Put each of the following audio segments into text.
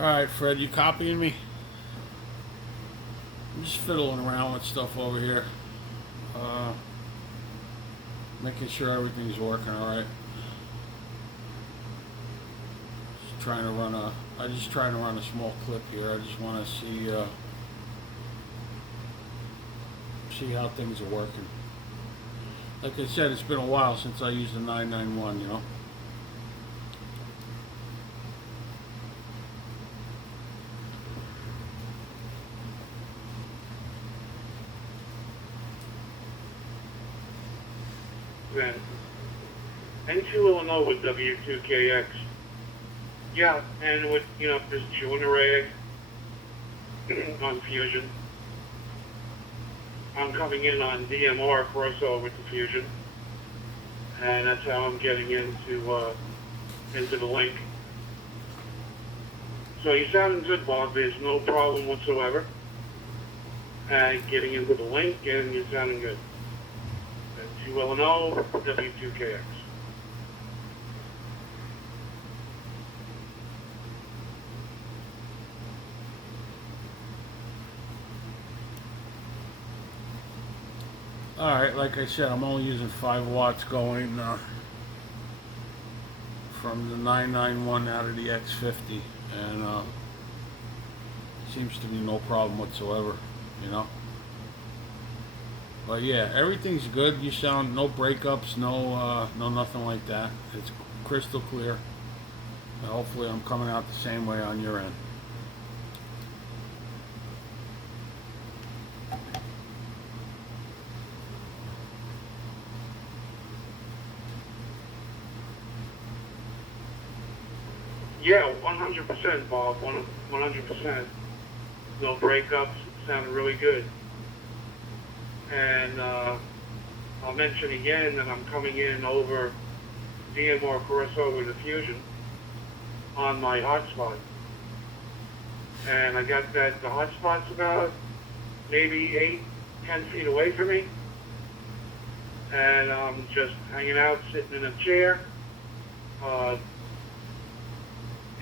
Alright, Fred, you copying me? I'm just fiddling around with stuff over here. Uh, Making sure everything's working alright. Just trying to run a small clip here. I just want to see how things are working. Like I said, it's been a while since I used the 991, you know? Then N2LNO with W2KX. Yeah, and with, just chewing a rag on Fusion. I'm coming in on DMR crossover to Fusion. And that's how I'm getting into the link. So you're sounding good, Bob. There's no problem whatsoever. And getting into the link, and you're sounding good. N2LNO, W2KX. Alright, like I said, I'm only using 5 watts going from the 991 out of the X50. And seems to be no problem whatsoever, you know? But yeah, everything's good. You sound no breakups, no nothing like that. It's crystal clear. And hopefully, I'm coming out the same way on your end. Yeah, 100%, Bob. 100%. No breakups. Sounded really good. And I'll mention again that I'm coming in over DMR crossover to Fusion on my hotspot. And I got the hotspot's about maybe 8, 10 feet away from me. And I'm just hanging out, sitting in a chair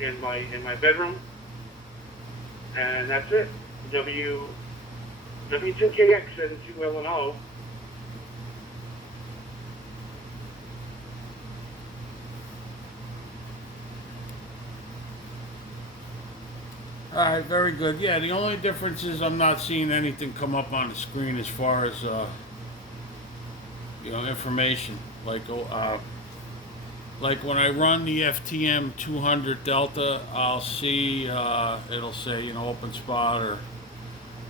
in my bedroom. And that's it. W2KX and N2LNO. Alright, very good. Yeah, the only difference is I'm not seeing anything come up on the screen as far as, information. Like when I run the FTM 200 Delta, I'll see, it'll say, open spot, or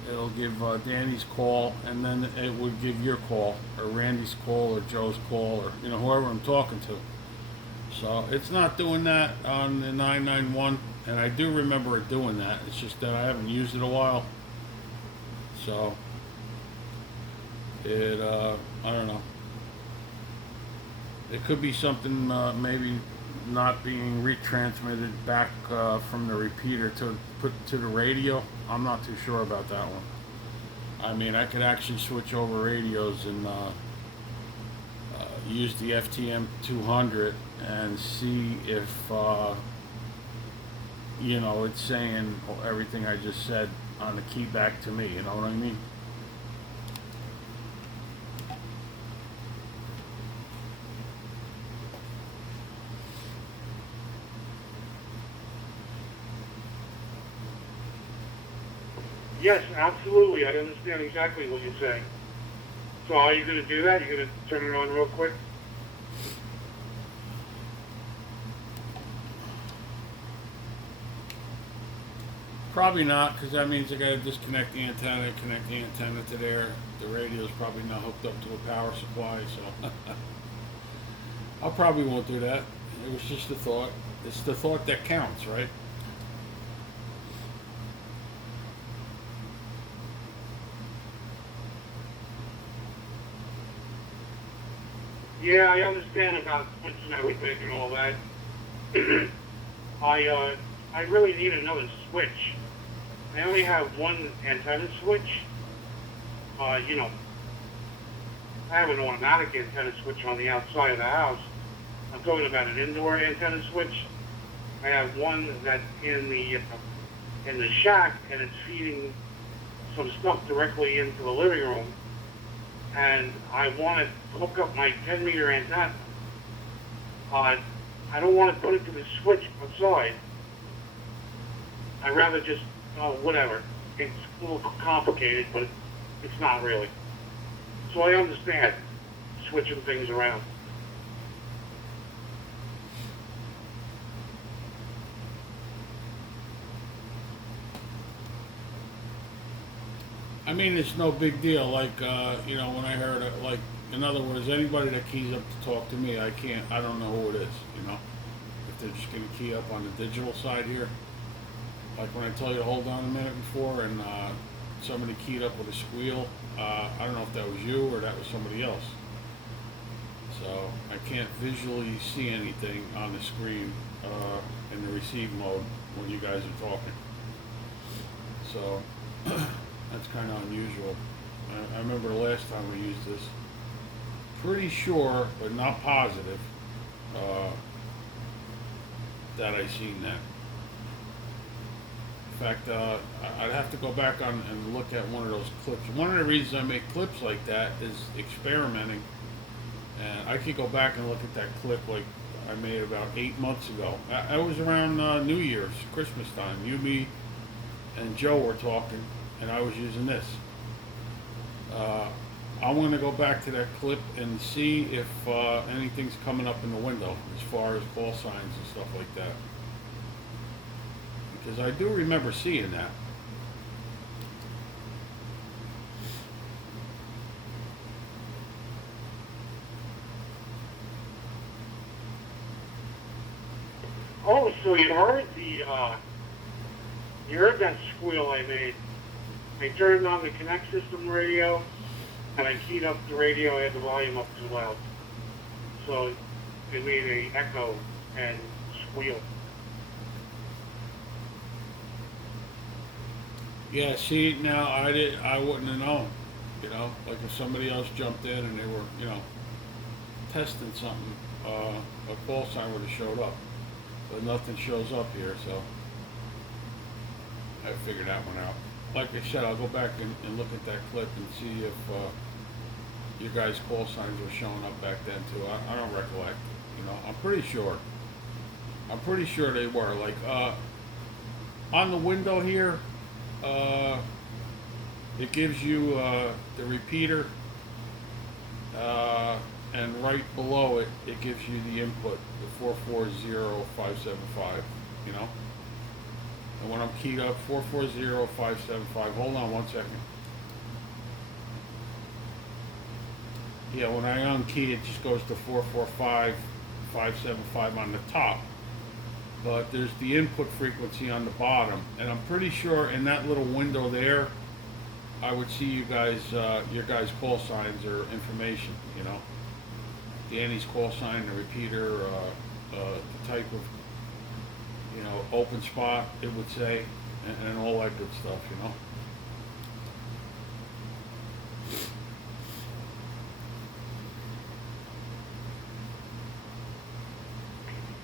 it'll give Danny's call, and then it would give your call, or Randy's call, or Joe's call, or, whoever I'm talking to. So it's not doing that on the 991, and I do remember it doing that. It's just that I haven't used it in a while. So I don't know. It could be something maybe not being retransmitted back from the repeater to put to the radio. I'm not too sure about that one. I mean, I could actually switch over radios and use the FTM 200 and see if it's saying everything I just said on the key back to me. You know what I mean? Yes, absolutely. I understand exactly what you're saying. So are you going to do that? You're going to turn it on real quick? Probably not, because that means I got to disconnect the antenna, connect the antenna to there. The radio's probably not hooked up to a power supply, so I probably won't do that. It was just a thought. It's the thought that counts, right? Yeah, I understand about switching everything and all that. I really need another switch. I only have one antenna switch. You know, I have an automatic antenna switch on the outside of the house. I'm talking about an indoor antenna switch. I have one that's in the shack, and it's feeding some stuff directly into the living room. And I want to hook up my 10-meter antenna. I don't want to put it to the switch outside. I'd rather just, whatever. It's a little complicated, but it's not really. So I understand switching things around. I mean, it's no big deal. Like, when I heard it, like, in other words, anybody that keys up to talk to me, I don't know who it is, if they're just going to key up on the digital side here. Like when I tell you to hold on a minute before and somebody keyed up with a squeal, I don't know if that was you or that was somebody else. So I can't visually see anything on the screen in the receive mode when you guys are talking. So that's kind of unusual. I remember the last time we used this. Pretty sure, but not positive, that I seen that. In fact, I'd have to go back on and look at one of those clips. One of the reasons I make clips like that is experimenting. And I could go back and look at that clip like I made about 8 months ago. I was around New Year's, Christmas time. You, me, and Joe were talking, and I was using this. I'm going to go back to that clip and see if anything's coming up in the window as far as call signs and stuff like that. Because I do remember seeing that. Oh, so you heard that squeal I made. I turned on the Connect System radio, and I keyed up the radio. I had the volume up too loud. So it made an echo and squeal. Yeah, see, now I wouldn't have known, like if somebody else jumped in and they were, testing something, a call sign would have showed up, but nothing shows up here, so I figured that one out. Like I said, I'll go back and look at that clip and see if your guys' call signs were showing up back then too. I don't recollect, I'm pretty sure they were, like, on the window here, it gives you the repeater, and right below it, it gives you the input, the 440575, And when I'm keyed up, 440575, hold on 1 second. Yeah, when I unkey, it just goes to 445575 on the top. But there's the input frequency on the bottom, and I'm pretty sure in that little window there, I would see you guys, your guys' call signs or information, Danny's call sign, the repeater, the type of, open spot, it would say, and all that good stuff,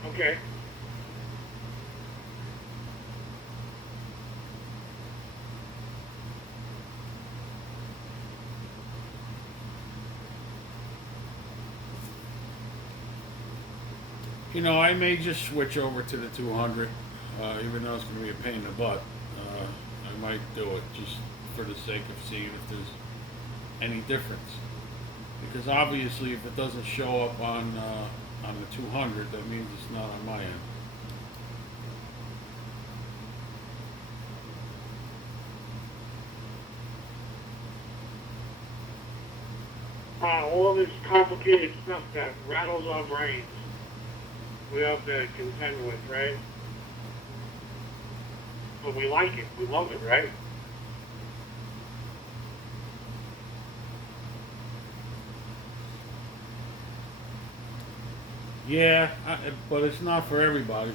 Okay. I may just switch over to the 200, even though it's going to be a pain in the butt. I might do it just for the sake of seeing if there's any difference. Because obviously, if it doesn't show up on the 200, that means it's not on my end. All this complicated stuff that rattles our brains, we have to contend with, right? But we like it. We love it, right? Yeah, but it's not for everybody,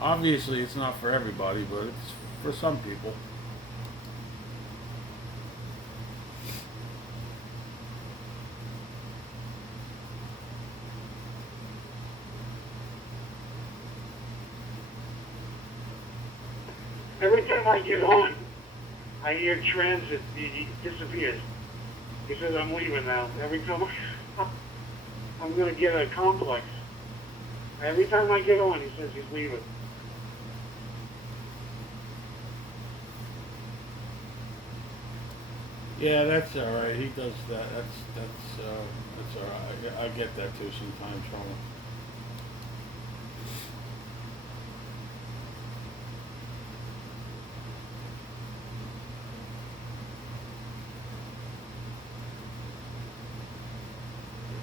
Obviously, it's not for everybody, but it's for some people. Every time I get on, I hear transit. He disappears. He says, I'm leaving now. Every time I'm going to get a complex. Every time I get on, he says he's leaving. Yeah, that's all right. He does that. That's all right. I get that too sometimes from him.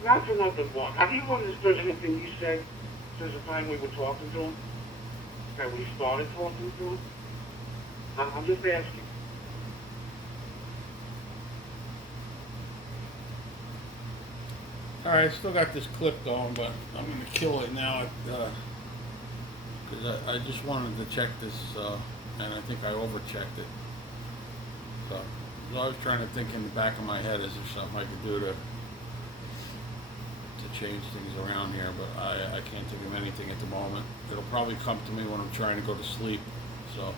Not for nothing, Bob. Have you understood anything you said since the time we were talking to him? That we started talking to him? I'm just asking. All right, I still got this clip going, but I'm gonna kill it now because I just wanted to check this, and I think I overchecked it. So I was trying to think in the back of my head, is there something I could do to change things around here, but I can't think of anything at the moment. It'll probably come to me when I'm trying to go to sleep. So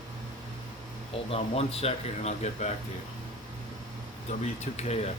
hold on 1 second and I'll get back to you. W2KX.